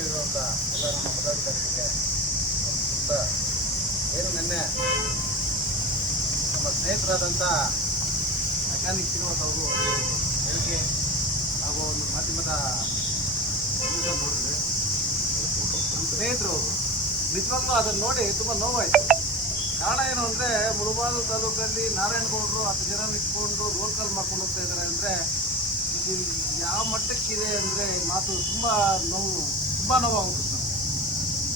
ಸೇರಿರುವಂಥ ಎಲ್ಲ ನಮ್ಮ ಪದಾಧಿಕಾರಿಗಳಿಗೆ ಏನು ನಿನ್ನೆ ನಮ್ಮ ಸ್ನೇಹಿತರಾದಂಥ ಮೆಕ್ಯಾನಿಕ್ ಶ್ರೀನಿವಾಸ್ ಅವರು ಹೇಳಿಕೆ ಹಾಗೂ ಒಂದು ಮಾಧ್ಯಮದ ನೋಡಿದ್ವಿ. ನಮ್ಮ ಸ್ನೇಹಿತರು ನಿಜವಾಗ್ಲೂ ಅದನ್ನು ನೋಡಿ ತುಂಬ ನೋವಾಯಿತು. ಕಾರಣ ಏನು ಅಂದರೆ ಮುಳಬಾಗಿಲು ತಾಲೂಕಲ್ಲಿ ನಾರಾಯಣಗೌಡರು ಹತ್ತು ಜನ ಇಟ್ಕೊಂಡು ರೋಲ್ ಕಾಲ್ ಮಾಡ್ಕೊಂಡು ಹೋಗ್ತಾ ಇದ್ದಾರೆ ಅಂದರೆ ಇದು ಯಾವ ಮಟ್ಟಕ್ಕಿದೆ ಅಂದರೆ ಮಾತು ತುಂಬ ನೋವು. ತುಂಬ ನಮ್ಗೆ.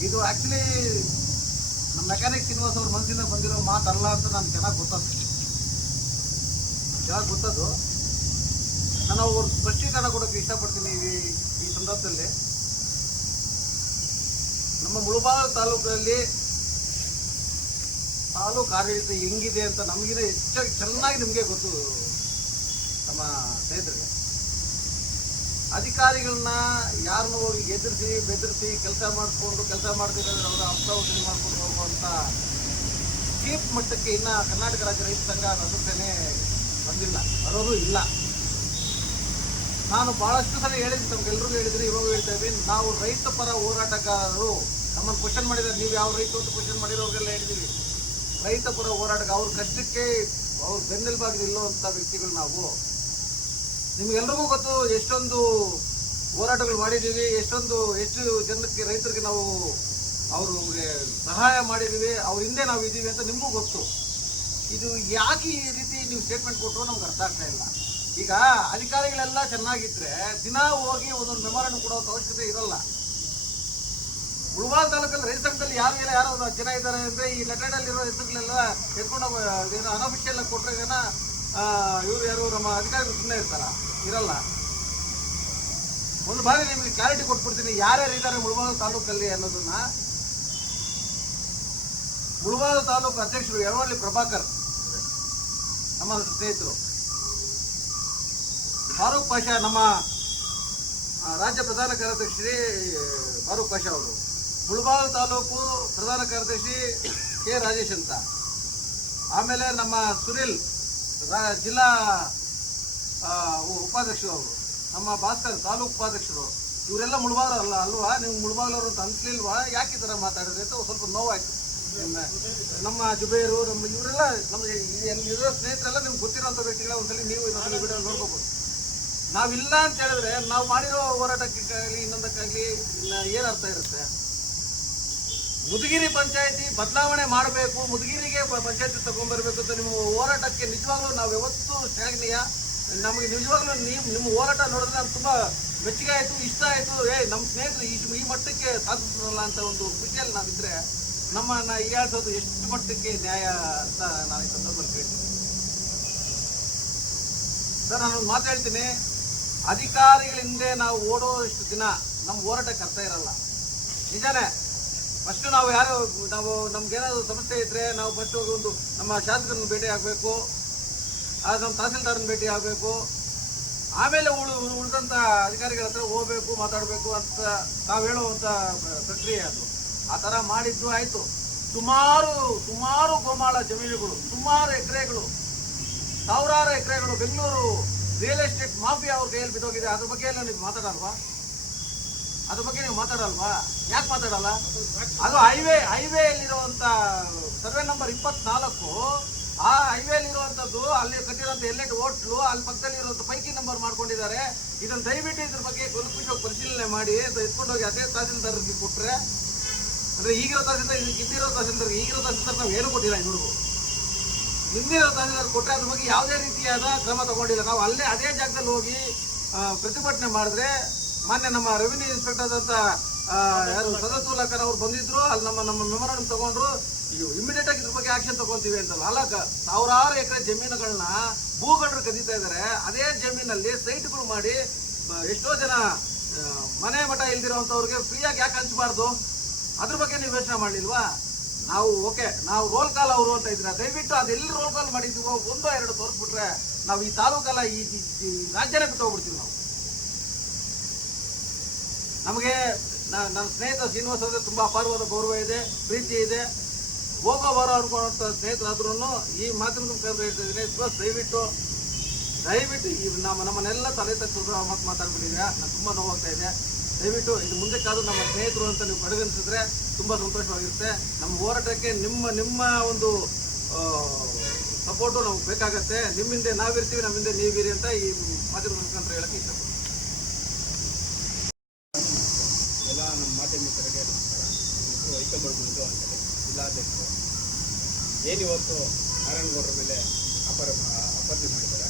ಇದು ಆ್ಯಕ್ಚುಲಿ ನಮ್ಮ ಮೆಕ್ಯಾನಿಕ್ ಶ್ರೀನಿವಾಸ್ ಅವ್ರ ಮನಸ್ಸಿಂದ ಬಂದಿರೋ ಮಾತಲ್ಲ ಅಂತ ನಾನು ಚೆನ್ನಾಗಿ ಗೊತ್ತದು. ಚೆನ್ನಾಗಿ ಗೊತ್ತದು. ನಾನು ಅವ್ರ ಸ್ಪಷ್ಟೀಕರಣ ಕೊಡೋಕ್ಕೆ ಇಷ್ಟಪಡ್ತೀನಿ ಈ ಈ ಸಂದರ್ಭದಲ್ಲಿ. ನಮ್ಮ ಮುಳಬಾಗಿಲು ತಾಲೂಕಿನಲ್ಲಿ ತಾಲೂಕು ಆಡಳಿತ ಹೆಂಗಿದೆ ಅಂತ ನಮಗಿನ ಹೆಚ್ಚಾಗಿ ಚೆನ್ನಾಗಿ ನಿಮಗೆ ಗೊತ್ತು, ನಮ್ಮ ಸ್ನೇಹಿತರಿಗೆ. ಅಧಿಕಾರಿಗಳನ್ನ ಯಾರನ್ನು ಹೋಗಿ ಎದುರಿಸಿ, ಬೆದರಿಸಿ ಕೆಲಸ ಮಾಡಿಕೊಂಡು, ಕೆಲಸ ಮಾಡ್ತಿರೋದ್ರೆ ಅವರ ಅಪ್ಸಾವಧಿ ಮಾಡ್ಕೊಂಡು ಹೋಗುವಂಥ ಚೀಪ್ ಮಟ್ಟಕ್ಕೆ ಇನ್ನು ಕರ್ನಾಟಕ ರಾಜ್ಯ ರೈತ ಸಂಘ ಸಂಘಟನೆ ಬಂದಿಲ್ಲ. ಬರೋದು ಇಲ್ಲ. ನಾನು ಭಾಳಷ್ಟು ಸಲ ಹೇಳಿದ್ದೆ ತಮ್ಗೆಲ್ರಿಗೂ ಹೇಳಿದ್ರೆ ಇವಾಗ ಹೇಳ್ತೇವೆ ನಾವು ರೈತ ಪರ ಹೋರಾಟಗಾರರು, ನಮ್ಮನ್ನು ಕ್ವಶನ್ ಮಾಡಿದ್ದಾರೆ. ನೀವು ಯಾವ ರೈತ ಅಂತ ಕ್ವಶನ್ ಮಾಡಿರೋರಿಗೆಲ್ಲ ಹೇಳಿದ್ದೀವಿ. ರೈತ ಪರ ಹೋರಾಟಗಾರ, ಅವ್ರ ಕಷ್ಟಕ್ಕೆ ಅವ್ರ ಬೆನ್ನೆಲುಬಾಗಿ ಅಂತ ವ್ಯಕ್ತಿಗಳು ನಾವು. ನಿಮ್ಗೆಲ್ರಿಗೂ ಗೊತ್ತು ಎಷ್ಟೊಂದು ಹೋರಾಟಗಳು ಮಾಡಿದ್ದೀವಿ, ಎಷ್ಟೊಂದು, ಎಷ್ಟು ಜನಕ್ಕೆ, ರೈತರಿಗೆ ನಾವು ಅವ್ರಿಗೆ ಸಹಾಯ ಮಾಡಿದ್ದೀವಿ, ಅವ್ರ ಹಿಂದೆ ನಾವು ಇದ್ದೀವಿ ಅಂತ ನಿಮಗೂ ಗೊತ್ತು. ಇದು ಯಾಕೆ ಈ ರೀತಿ ನೀವು ಸ್ಟೇಟ್ಮೆಂಟ್ ಕೊಟ್ಟರು ನಮ್ಗೆ ಅರ್ಥ ಆಗ್ತಾ ಇಲ್ಲ. ಈಗ ಅಧಿಕಾರಿಗಳೆಲ್ಲ ಚೆನ್ನಾಗಿದ್ರೆ ದಿನ ಹೋಗಿ ಒಂದೊಂದು ಮೆಮೊರನ್ನು ಕೊಡೋ ಅವಶ್ಯಕತೆ ಇರಲ್ಲ. ಮುಳಬಾಲ್ ತಾಲೂಕಲ್ಲಿ ರೈತ ಸಂಘದಲ್ಲಿ ಯಾರು ಇಲ್ಲ, ಯಾರು ಜನ ಇದ್ದಾರೆ ಅಂದರೆ ಈ ಲೆಟರ್ಡಲ್ಲಿರೋ ಹೆಸರುಗಳೆಲ್ಲ ಎತ್ಕೊಂಡು ಅನಫಿಷಿಯಲ್ ಕೊಟ್ಟರೆ ಜನ ಇವರು ಯಾರು? ನಮ್ಮ ಅಧಿಕಾರಿಗಳು ಸುಮ್ಮನೆ ಇರ್ತಾರ? ಇರಲ್ಲ. ಒಂದು ಬಾರಿ ನಿಮಗೆ ಕ್ಲಾರಿಟಿ ಕೊಟ್ಬಿಡ್ತೀನಿ. ಯಾರ್ಯಾರು ಇದ್ದಾರೆ ಮುಳಬಾಲ್ ತಾಲೂಕಲ್ಲಿ ಅನ್ನೋದನ್ನ. ಮುಳಬಾಲ್ ತಾಲೂಕು ಅಧ್ಯಕ್ಷರು ಯರವಳ್ಳಿ ಪ್ರಭಾಕರ್ ನಮ್ಮ ಸ್ನೇಹಿತರು. ಫಾರೂಕ್ ಪಾಷಾ ನಮ್ಮ ರಾಜ್ಯ ಪ್ರಧಾನ ಕಾರ್ಯದರ್ಶಿ ಫಾರೂಕ್ ಪಾಷಾ ಅವರು. ಮುಳಬಾಗಿಲು ತಾಲೂಕು ಪ್ರಧಾನ ಕಾರ್ಯದರ್ಶಿ ಕೆ ರಾಜೇಶ್ ಅಂತ. ಆಮೇಲೆ ನಮ್ಮ ಸುನಿಲ್ ಜಿಲ್ಲಾ ಉಪಾಧ್ಯಕ್ಷರು ಅವರು. ನಮ್ಮ ಭಾಸ್ಕರ್ ತಾಲೂಕು ಉಪಾಧ್ಯಕ್ಷರು ಇವರೆಲ್ಲ ಮುಳಬಾಗ್ಲು ಅಲ್ಲ ಅಲ್ವಾ? ನೀವು ಮುಳುಬಾಗ್ಲವರು ಅಂತ ಅನ್ಸ್ಲಿಲ್ವಾ? ಯಾಕೆ ಈ ಥರ ಮಾತಾಡಿದ್ರೆ? ಅಂತ ಸ್ವಲ್ಪ ನೋವಾಯ್ತು? ನಿಮ್ಮ- ಜುಬೇರು ನಮ್ಮ ಇವರೆಲ್ಲ ನಮ್ಮ ಇರೋ ಸ್ನೇಹಿತರೆಲ್ಲ ನಿಮ್ಗೆ ಗೊತ್ತಿರೋಂಥ ವ್ಯಕ್ತಿಗಳ ಒಂದ್ಸಲಿ ನೀವು ಇನ್ನೊಂದ್ಸಲಿ ವಿಡಿಯೋ ನೋಡ್ಕೋಬೋದು. ನಾವಿಲ್ಲ ಅಂತ ಹೇಳಿದ್ರೆ ನಾವು ಮಾಡಿರೋ ಹೋರಾಟಕ್ಕಾಗಲಿ ಇನ್ನೊಂದಕ್ಕಾಗಲಿ ಇನ್ನ ಏನು ಅರ್ಥ ಇರುತ್ತೆ? ಮುದುಗಿರಿ ಪಂಚಾಯಿತಿ ಬದಲಾವಣೆ ಮಾಡಬೇಕು, ಮುದುಗಿರಿಗೆ ಪಂಚಾಯತಿ ತಗೊಂಡ್ಬರ್ಬೇಕು ಅಂತ ನಿಮ್ಮ ಹೋರಾಟಕ್ಕೆ ನಿಜವಾಗ್ಲೂ ನಾವು ಯಾವತ್ತೂ ಶ್ಲಾಘನೀಯ. ನಮಗೆ ನಿಜವಾಗ್ಲೂ ನೀವು ನಿಮ್ಮ ಹೋರಾಟ ನೋಡಿದ್ರೆ ನಮ್ಗೆ ತುಂಬ ಮೆಚ್ಚುಗೆ ಆಯಿತು, ಇಷ್ಟ ಆಯಿತು. ಏ ನಮ್ಮ ಸ್ನೇಹಿತರು ಈ ಈ ಮಟ್ಟಕ್ಕೆ ಸಾಧಿಸಲ್ಲ ಅಂತ ಒಂದು ಖುಷಿಯಲ್ಲಿ ನಾವಿದ್ರೆ ಈ ಹೇಳ್ತದ್ದು ಎಷ್ಟು ಮಟ್ಟಕ್ಕೆ ನ್ಯಾಯ ಅಂತ ನಾನು ಈ ಸಂದರ್ಭದಲ್ಲಿ ಹೇಳ್ತೀನಿ ಸರ್, ನಾನು ಮಾತು ಹೇಳ್ತೀನಿ. ಅಧಿಕಾರಿಗಳ ಹಿಂದೆ ನಾವು ಓಡೋಷ್ಟು ದಿನ ನಮ್ಮ ಹೋರಾಟಕ್ಕೆ ಅರ್ಥ ಇರಲ್ಲ. ನಿಜಾನೇ ಫಸ್ಟು ನಾವು ಯಾರು, ನಾವು ನಮ್ಗೇನಾದ್ರು ಸಮಸ್ಯೆ ಇದ್ದರೆ ನಾವು ಫಸ್ಟ್ ಹೋಗಿ ಒಂದು ನಮ್ಮ ಶಾಸಕರನ್ನು ಭೇಟಿ ಆಗಬೇಕು, ಆಗ ನಮ್ಮ ತಹಸೀಲ್ದಾರನ ಭೇಟಿ ಆಗಬೇಕು, ಆಮೇಲೆ ಉಳು ಉಳಿದಂಥ ಅಧಿಕಾರಿಗಳ ಹತ್ರ ಹೋಗ್ಬೇಕು, ಮಾತಾಡಬೇಕು ಅಂತ ನಾವು ಹೇಳುವಂಥ ಪ್ರಕ್ರಿಯೆ ಅದು. ಆ ಥರ ಮಾಡಿದ್ದು ಆಯಿತು. ಸುಮಾರು ಸುಮಾರು ಗೋಮಾಳ ಜಮೀನುಗಳು, ಸುಮಾರು ಎಕರೆಗಳು, ಸಾವಿರಾರು ಎಕರೆಗಳು ಬೆಂಗಳೂರು ರಿಯಲ್ ಎಸ್ಟೇಟ್ ಮಾಫಿಯಾ ಅವ್ರ ಕೈಯಲ್ಲಿ ಬಿದ್ದೋಗಿದೆ. ಅದ್ರ ಬಗ್ಗೆ ಎಲ್ಲ ನೀವು ಮಾತಾಡಲ್ವಾ? ಅದ್ರ ಬಗ್ಗೆ ನೀವು ಮಾತಾಡಲ್ವಾ? ಯಾಕೆ ಮಾತಾಡಲ್ಲ? ಅದು ಹೈವೇ ಹೈವೇಯಲ್ಲಿರುವಂಥ ಸರ್ವೆ ನಂಬರ್ ಇಪ್ಪತ್ನಾಲ್ಕು. ಆ ಹೈವೇಲಿರುವಂಥದ್ದು ಅಲ್ಲಿ ಕಟ್ಟಿರೋಂಥ ಎಲ್ಲೆಟ್ ಹೋಟ್ಲು ಅಲ್ಲಿ ಪಕ್ಕದಲ್ಲಿ ಇರುವಂಥ ಪೈಕಿ ನಂಬರ್ ಮಾಡ್ಕೊಂಡಿದ್ದಾರೆ. ಇದನ್ನ ದಯವಿಟ್ಟು ಇದ್ರ ಬಗ್ಗೆ ಕುಲಕುಷವಾಗಿ ಪರಿಶೀಲನೆ ಮಾಡಿ ಎತ್ಕೊಂಡೋಗಿ ಅದೇ ತಹಸೀಲ್ದಾರ್ಗೆ ಕೊಟ್ಟರೆ ಅಂದರೆ ಈಗಿರೋ ತಹಸೀಲ್ದಾರ್, ಇದಕ್ಕೆ ಇದ್ದಿರೋ ತಹಸೀಲ್ದಾರ್ ಈಗಿರೋ ತಹಸೀಲ್ದಾರ್ ನಾವು ಏನು ಕೊಟ್ಟಿಲ್ಲ ಇವ್ರಿಗೂ ಹಿಂದಿರೋ ತಹಸೀಲ್ದಾರ್ ಕೊಟ್ಟರೆ ಅದ್ರ ಬಗ್ಗೆ ಯಾವುದೇ ರೀತಿಯಾದ ಕ್ರಮ ತಗೊಂಡಿಲ್ಲ. ನಾವು ಅಲ್ಲೇ ಅದೇ ಜಾಗದಲ್ಲಿ ಹೋಗಿ ಪ್ರತಿಭಟನೆ ಮಾಡಿದ್ರೆ ಮಾನ್ಯ ನಮ್ಮ ರೆವಿನ್ಯೂ ಇನ್ಸ್ಪೆಕ್ಟರ್ ಅಂತ ಯಾರು ಸದತುಲಕರ್ ಅವ್ರು ಬಂದಿದ್ರು, ಅಲ್ಲಿ ನಮ್ಮ ನಮ್ಮ ಮೆಮೊರಾಂಡಮ್ ತಗೊಂಡ್ರು ಇಮಿಡಿಯೇಟ್ ಆಗಿ ಇದ್ರ ಬಗ್ಗೆ ಆಕ್ಷನ್ ತಗೊಂತೀವಿ ಅಂತಲ್ಲ. ಅಲ್ಲ ಸಾವಿರಾರು ಎಕರೆ ಜಮೀನುಗಳನ್ನ ಭೂಗಡರು ಕದೀತಾ ಇದ್ದಾರೆ ಅದೇ ಜಮೀನಲ್ಲಿ ಸೈಟ್ಗಳು ಮಾಡಿ ಎಷ್ಟೋ ಜನ ಮನೆ ಮಠ ಇಲ್ದಿರೋಂಥವ್ರಿಗೆ ಫ್ರೀಯಾಗಿ ಯಾಕೆ ಹಂಚಬಾರ್ದು? ಅದ್ರ ಬಗ್ಗೆ ನೀವು ಯೋಚನೆ ಮಾಡಲಿಲ್ವಾ? ನಾವು ಓಕೆ ನಾವು ರೋಲ್ ಕಾಲ್ ಅವರು ಅಂತ ಇದ್ರೆ ದಯವಿಟ್ಟು ಅದೆಲ್ಲಿ ರೋಲ್ ಕಾಲ್ ಮಾಡಿದ್ದೀವೋ, ಒಂದೋ, ಎರಡು ತೋರಿಸ್ಬಿಟ್ರೆ ನಾವು ಈ ತಾಲೂಕಲ್ಲ ಈ ರಾಜ್ಯನೇ ಬಿಟ್ಟು ಹೋಗ್ಬಿಡ್ತೀವಿ ನಾವು. ನಮಗೆ ನನ್ನ ಸ್ನೇಹಿತ ಶ್ರೀನಿವಾಸ ಅಂದರೆ ತುಂಬ ಅಪಾರವಾದ ಗೌರವ ಇದೆ, ಪ್ರೀತಿ ಇದೆ. ಹೋಗೋ ಬರೋ ಅನ್ಕೊಳ್ಳೋಂಥ ಸ್ನೇಹಿತರಾದ್ರೂ ಈ ಮಾಧ್ಯಮದ ಮುಖಾಂತರ ಹೇಳ್ತಿದ್ದೀನಿ ಬಸ್ ದಯವಿಟ್ಟು ದಯವಿಟ್ಟು ಈ ನಮ್ಮ ನಮ್ಮನ್ನೆಲ್ಲ ತಲೆ ತಗ್ಗಿಸೋ ಮಾತು ಮಾತಾಡ್ಬಿಟ್ಟಿದ್ದೀರಾ? ನಾನು ತುಂಬ ನೋವಾಗ್ತಾ ಇದೆ. ದಯವಿಟ್ಟು ಇದು ಮುಂದಕ್ಕಾದರೂ ನಮ್ಮ ಸ್ನೇಹಿತರು ಅಂತ ನೀವು ಪರಿಗಣಿಸಿದ್ರೆ ತುಂಬ ಸಂತೋಷವಾಗಿರುತ್ತೆ. ನಮ್ಮ ಹೋರಾಟಕ್ಕೆ ನಿಮ್ಮ ನಿಮ್ಮ ಒಂದು ಸಪೋರ್ಟು ನಮ್ಗೆ ಬೇಕಾಗತ್ತೆ. ನಿಮ್ಮಿಂದೆ ನಾವಿರ್ತೀವಿ, ನಮ್ಮಿಂದೆ ನೀವಿರಿ ಅಂತ ಈ ಮಾಧ್ಯಮದ ಮುಖಾಂತರ ಹೇಳಕ್ಕೆ ಇಷ್ಟಪಡ್ತೀನಿ ಎಲ್ಲ ನಮ್ಮ ಮಾಧ್ಯಮ ಮಿತ್ರರಿಗೆ ನಮಸ್ಕಾರ ನನ್ನ ಹೆಸರು ಐಕಂಬಳ ಮಂಜು ಅಂತೇಳಿ ಜಿಲ್ಲಾಧ್ಯಕ್ಷರು ಏನಿವತ್ತು ನಾರಾಯಣಗೌಡರ ಮೇಲೆ ಅಪರ ಅಪರ್ಜಿ ಮಾಡಿದ್ದಾರೆ.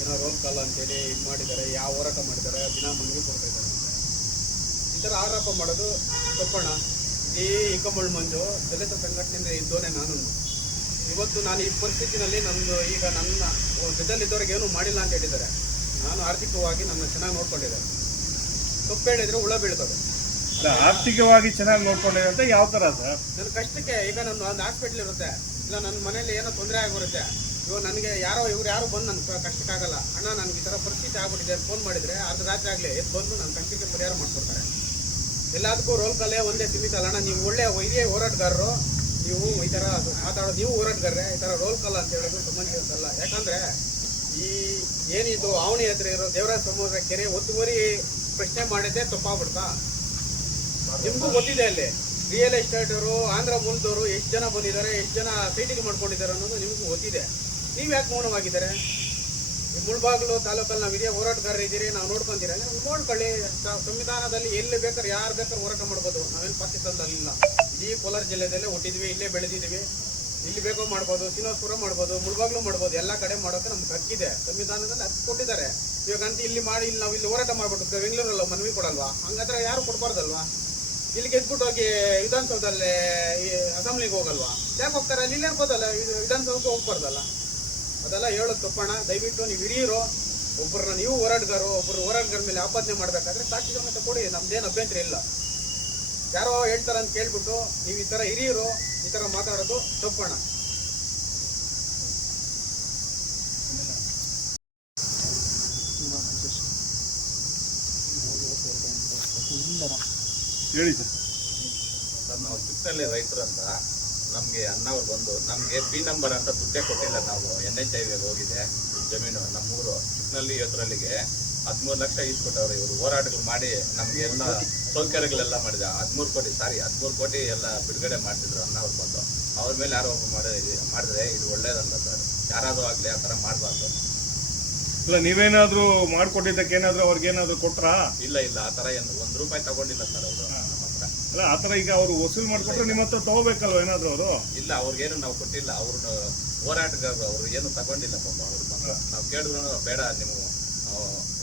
ಏನೋ ರೋಲ್ ಕಾಲ ಅಂತೇಳಿ ಇದು ಮಾಡಿದ್ದಾರೆ ಯಾವ ಹೋರಾಟ ಮಾಡಿದ್ದಾರೆ ದಿನ ಮನವಿ ಕೊಡ್ತಾ ಇದ್ದಾರೆ ಅಂತ. ಈ ಥರ ಆರೋಪ ಮಾಡೋದು ತಪ್ಪೋಣ ಈ ಇಕಮಳ್ ಮಂಜು ದಲಿತ ಸಂಘಟನೆಯಿಂದ ಇದ್ದೋನೆ ನಾನು ಇವತ್ತು ನಾನು ಈ ಪರಿಸ್ಥಿತಿನಲ್ಲಿ ನಮ್ಮದು ಈಗ ನನ್ನ ಜೊತೆಲಿದ್ದವ್ರಿಗೆ ಏನೂ ಮಾಡಿಲ್ಲ ಅಂತ ಹೇಳಿದ್ದಾರೆ. ನಾನು ಆರ್ಥಿಕವಾಗಿ ನನ್ನ ಚೆನ್ನಾಗಿ ನೋಡ್ಕೊಂಡಿದ್ದಾರೆ ತಪ್ಪು ಹೇಳಿದ್ರೆ ಹುಳ ಬೀಳ್ತದೆ. ಆರ್ಥಿಕವಾಗಿ ಚೆನ್ನಾಗಿ ನೋಡ್ಕೊಂಡಿದೆ ಅಂತ ಯಾವ ತರ ಸರ್? ನನ್ನ ಕಷ್ಟಕ್ಕೆ ಈಗ ನನ್ನ ಒಂದು ಹಾಸ್ಪಿಟ್ಲ್ ಇರುತ್ತೆ. ಇಲ್ಲ ನನ್ನ ಮನೇಲಿ ಏನೋ ತೊಂದರೆ ಆಗಿಬಿಡುತ್ತೆ. ಇವಾಗ ನನಗೆ ಯಾರೋ, ಇವ್ರು ಯಾರು ಬಂದು ನನ್ನ ಕಷ್ಟಕ್ಕಾಗಲ್ಲ ಅಣ್ಣ ನನಗೆ ಈ ಥರ ಪರಿಸ್ಥಿತಿ ಆಗ್ಬಿಟ್ಟಿದೆ ಫೋನ್ ಮಾಡಿದರೆ ಅರ್ಧ ರಾತ್ರಿ ಆಗಲಿ ಎದ್ದು ಬಂದು ನನ್ನ ಕಷ್ಟಕ್ಕೆ ಪರಿಹಾರ ಮಾಡಿಕೊಡ್ತಾರೆ. ಎಲ್ಲದಕ್ಕೂ ರೋಲ್ ಕಲೆ ಒಂದೇ ಸೀಮಿತ ಅಲ್ಲ ಅಣ್ಣ, ನೀವು ಒಳ್ಳೆ ಹಿರಿಯ ಹೋರಾಟಗಾರರು. ನೀವು ಈ ಥರ ಮಾತಾಡೋದು ನೀವು ಹೋರಾಟಗಾರ್ರೆ, ಈ ಥರ ರೋಲ್ ಕಲ್ಲ ಅಂತ ಹೇಳೋದು ಸಂಬಂಧಿಸಿದಲ್ಲ ಯಾಕಂದರೆ ಈ ಏನಿದು ಅವನಿ ಹತ್ರ ಇರೋ ದೇವರಾಜ ಸಮುದ್ರ ಕೆರೆ ಒತ್ತುವರಿ ಪ್ರಶ್ನೆ ಮಾಡಿದ್ದೆ ತಪ್ಪಾಗ್ಬಿಡ್ತಾ. ನಿಮಗೂ ಗೊತ್ತಿದೆ ಅಲ್ಲಿ. ರಿಯಲ್ ಎಸ್ಟೇಟ್ ಅವರು ಆಂಧ್ರ ಮೂಲದವರು ಎಷ್ಟು ಜನ ಬಂದಿದ್ದಾರೆ, ಎಷ್ಟು ಜನ ಸೈಟಿಂಗ್ ಮಾಡ್ಕೊಂಡಿದ್ದಾರೆ ಅನ್ನೋದು ನಿಮಗೂ ಗೊತ್ತಿದೆ. ನೀವು ಯಾಕೆ ಮೌನವಾಗಿದ್ದಾರೆ? ಮುಳ್ಬಾಗ್ಲು ತಾಲೂಕಲ್ಲಿ ನಾವು ಹಿರಿಯ ಹೋರಾಟಗಾರರು ಇದ್ದೀರಿ, ನಾವು ನೋಡ್ಕೊಂತೀರ? ನೀವು ನೋಡ್ಕೊಳ್ಳಿ ಸಂವಿಧಾನದಲ್ಲಿ ಎಲ್ಲಿ ಬೇಕಾದ್ರೆ, ಯಾರು ಬೇಕಾದ್ರೆ ಹೋರಾಟ ಮಾಡ್ಬೋದು. ನಾವೇನು ಪಾಕಿಸ್ತಾನದಲ್ಲಿಲ್ಲ. ಇಡೀ ಕೋಲಾರ ಜಿಲ್ಲೆದಲ್ಲೇ ಹುಟ್ಟಿದ್ವಿ, ಇಲ್ಲೇ ಬೆಳೆದಿದ್ದೀವಿ. ಇಲ್ಲಿ ಬೇಕೋ ಮಾಡ್ಬೋದು ಶ್ರೀನಿವಾಸಪುರ ಮಾಡ್ಬೋದು, ಮುಳ್ಬಾಗ್ಲು ಮಾಡ್ಬೋದು, ಎಲ್ಲ ಕಡೆ ಮಾಡೋಕ್ಕೆ ನಮ್ಗೆ ಹಕ್ಕಿದೆ. ಸಂವಿಧಾನದಲ್ಲಿ ಹಕ್ಕು ಕೊಟ್ಟಿದ್ದಾರೆ. ಇವಾಗ ಅಂತ ಇಲ್ಲಿ ಮಾಡಿ, ಇಲ್ಲಿ ನಾವು ಇಲ್ಲಿ ಹೋರಾಟ ಮಾಡ್ಬಿಟ್ಟು ಬೆಂಗಳೂರಲ್ಲ ಮನವಿ ಕೊಡಲ್ವಾ? ಹಂಗಾದ್ರೆ ಯಾರು ಕೊಡ್ಬಾರ್ದಲ್ವಾ? ಇಲ್ಲಿ ಗೆದ್ಬಿಟ್ಟು ಹೋಗಿ ವಿಧಾನಸೌಧದಲ್ಲಿ ಈ ಅಸೆಂಬ್ಲಿಗೆ ಹೋಗಲ್ವಾ? ಯಾಕೆ ಹೋಗ್ತಾರೆ? ಅಲ್ಲಿ ಇಲ್ಲೇ ಇರ್ಬೋದಲ್ಲ ವಿಧಾನಸೌಧಕ್ಕೆ ಹೋಗ್ಬಾರ್ದಲ್ಲ. ಅದೆಲ್ಲ ಹೇಳೋದು ತಪ್ಪಣ ದಯವಿಟ್ಟು ನೀವು ಹಿರಿಯರು ಒಬ್ಬರನ್ನ ನೀವು ಹೋರಾಟಗಾರರು ಒಬ್ಬರು ಹೋರಾಟಗಾರ ಮೇಲೆ ಆಪಾದನೆ ಮಾಡಬೇಕಾದ್ರೆ ಸಾಕ್ಷಿ ಸಮೇತ ಕೊಡಿ. ನಮ್ದೇನು ಅಭ್ಯಂತರ ಇಲ್ಲ. ಯಾರೋ ಹೇಳ್ತಾರೆ ಅಂತ ಕೇಳ್ಬಿಟ್ಟು ನೀವು ಈ ಥರ ಹಿರಿಯರು, ಈ ಥರ ಮಾತಾಡೋದು ತಪ್ಪಣ ಹೇಳಿ ಸರ್ ಸರ್ ನಾವು ಚಿಕ್ಕಲ್ಲಿ ರೈತರು ಅಂತ ನಮಗೆ ಅಣ್ಣವ್ರು ಬಂದು ನಮಗೆ ಪಿ ನಂಬರ್ ಅಂತ ದುಡ್ಡೇ ಕೊಟ್ಟಿಲ್ಲ ನಾವು. ಎನ್ ಎಚ್ ಐವಿಗೆ ಹೋಗಿದೆ ಜಮೀನು ನಮ್ಮೂರು ಚಿಕ್ಕನಲ್ಲಿ ಇವತ್ತರಲ್ಲಿಗೆ ಹದಿಮೂರು ಲಕ್ಷ ಇಸ್ಕೊಟ್ಟವ್ರು ಇವರು. ಹೋರಾಟಗಳು ಮಾಡಿ ನಮಗೆ ಎಲ್ಲ ಸೌಕರ್ಯಗಳೆಲ್ಲ ಮಾಡಿದ. ಹದಿಮೂರು ಕೋಟಿ ಸಾರಿ ಹದಿಮೂರು ಕೋಟಿ ಎಲ್ಲ ಬಿಡುಗಡೆ ಮಾಡ್ತಿದ್ರು ಅಣ್ಣವ್ರು ಬಂದು. ಅವ್ರ ಮೇಲೆ ಆರೋಪ ಮಾಡಿ ಮಾಡಿದ್ರೆ ಇದು ಒಳ್ಳೇದಲ್ಲ ಸರ್ ಯಾರಾದರೂ ಆಗಲಿ ಆ ಥರ ಮಾಡಬಾರ್ದು. ಇಲ್ಲ ನೀವೇನಾದ್ರೂ ಮಾಡ್ಕೊಟ್ಟಿದ್ದಕ್ಕೆ ಏನಾದ್ರು ಏನಾದರೂ ಕೊಟ್ರಾ? ಇಲ್ಲ ಇಲ್ಲ ಆ ಥರ ಏನು. ಒಂದು ರೂಪಾಯಿ ತಗೊಂಡಿಲ್ಲ ಸರ್ ಅವರು. ಅಲ್ಲ ಆತರ ಈಗ ಅವ್ರು ವಸೂಲ್ ಮಾಡ್ಕೊಟ್ರೆ ನಿಮ್ಮ ಹತ್ರ ತಗೋಬೇಕಲ್ವ ಏನಾದ್ರು ಅವರು? ಇಲ್ಲ ಅವ್ರಿಗೇನು ನಾವು ಕೊಟ್ಟಿಲ್ಲ. ಅವ್ರನ್ನ ಹೋರಾಟಗಾರರು ಅವ್ರು ಏನು ತಗೊಂಡಿಲ್ಲ ಪಾಪ ಅವ್ರು ನಾವು ಕೇಳಿದ್ರು ಬೇಡ ನೀವು ಆ,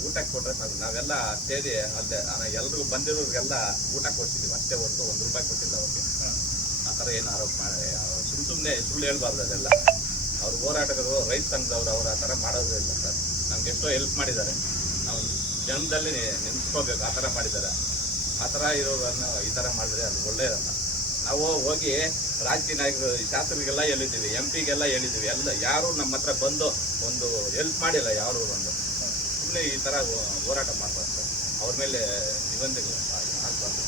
ಊಟಕ್ಕೆ ಕೊಟ್ಟರೆ ಸಾಕು. ನಾವೆಲ್ಲ ಸೇರಿ ಅಲ್ಲೇ ಎಲ್ರಿಗೂ ಬಂದಿರೋರಿಗೆಲ್ಲ ಊಟ ಕೊಡ್ತಿದ್ದೀವಿ ಅಷ್ಟೇ ಹೊರತು ಒಂದು ರೂಪಾಯಿ ಕೊಟ್ಟಿಲ್ಲ ಅವ್ರಿಗೆ. ಆ ಥರ ಏನು ಆರೋಪ ಮಾಡಿ ಸುಮ್ ಸುಮ್ಮನೆ ಸುಳ್ಳು ಹೇಳ್ಬಾರ್ದು ಅದೆಲ್ಲ. ಅವ್ರ ಹೋರಾಟಗಾರರು ರೈತ ಸಂಘದವ್ರು ಅವ್ರು ಆ ಥರ ಮಾಡೋದೇ ಇಲ್ಲ ಸರ್. ನಮ್ಗೆ ಎಷ್ಟೋ ಹೆಲ್ಪ್ ಮಾಡಿದ್ದಾರೆ. ನಾವು ಜನ್ಮದಲ್ಲಿ ನೆನ್ಸ್ಕೋಬೇಕು ಆ ಥರ ಮಾಡಿದ್ದಾರೆ. ಆ ಥರ ಇರೋರನ್ನು ಈ ಥರ ಮಾಡಿದ್ರೆ ಅದು ಒಳ್ಳೆಯದಲ್ಲ. ನಾವು ಹೋಗಿ ರಾಜಕೀಯ ನಾಯಕರು, ಶಾಸಕರಿಗೆಲ್ಲ ಹೇಳಿದ್ದೀವಿ, ಎಂ ಪಿಗೆಲ್ಲ ಹೇಳಿದ್ದೀವಿ, ಎಲ್ಲ ಯಾರು ನಮ್ಮ ಹತ್ರ ಬಂದು ಒಂದು ಹೆಲ್ಪ್ ಮಾಡಿಲ್ಲ, ಯಾರು ಬಂದು. ಸುಮ್ಮನೆ ಈ ಥರ ಹೋರಾಟ ಮಾಡಬಾರ್ದು ಅವ್ರ ಮೇಲೆ ನಿಬಂಧನೆ ಆಗ್ಬಾರ್ದು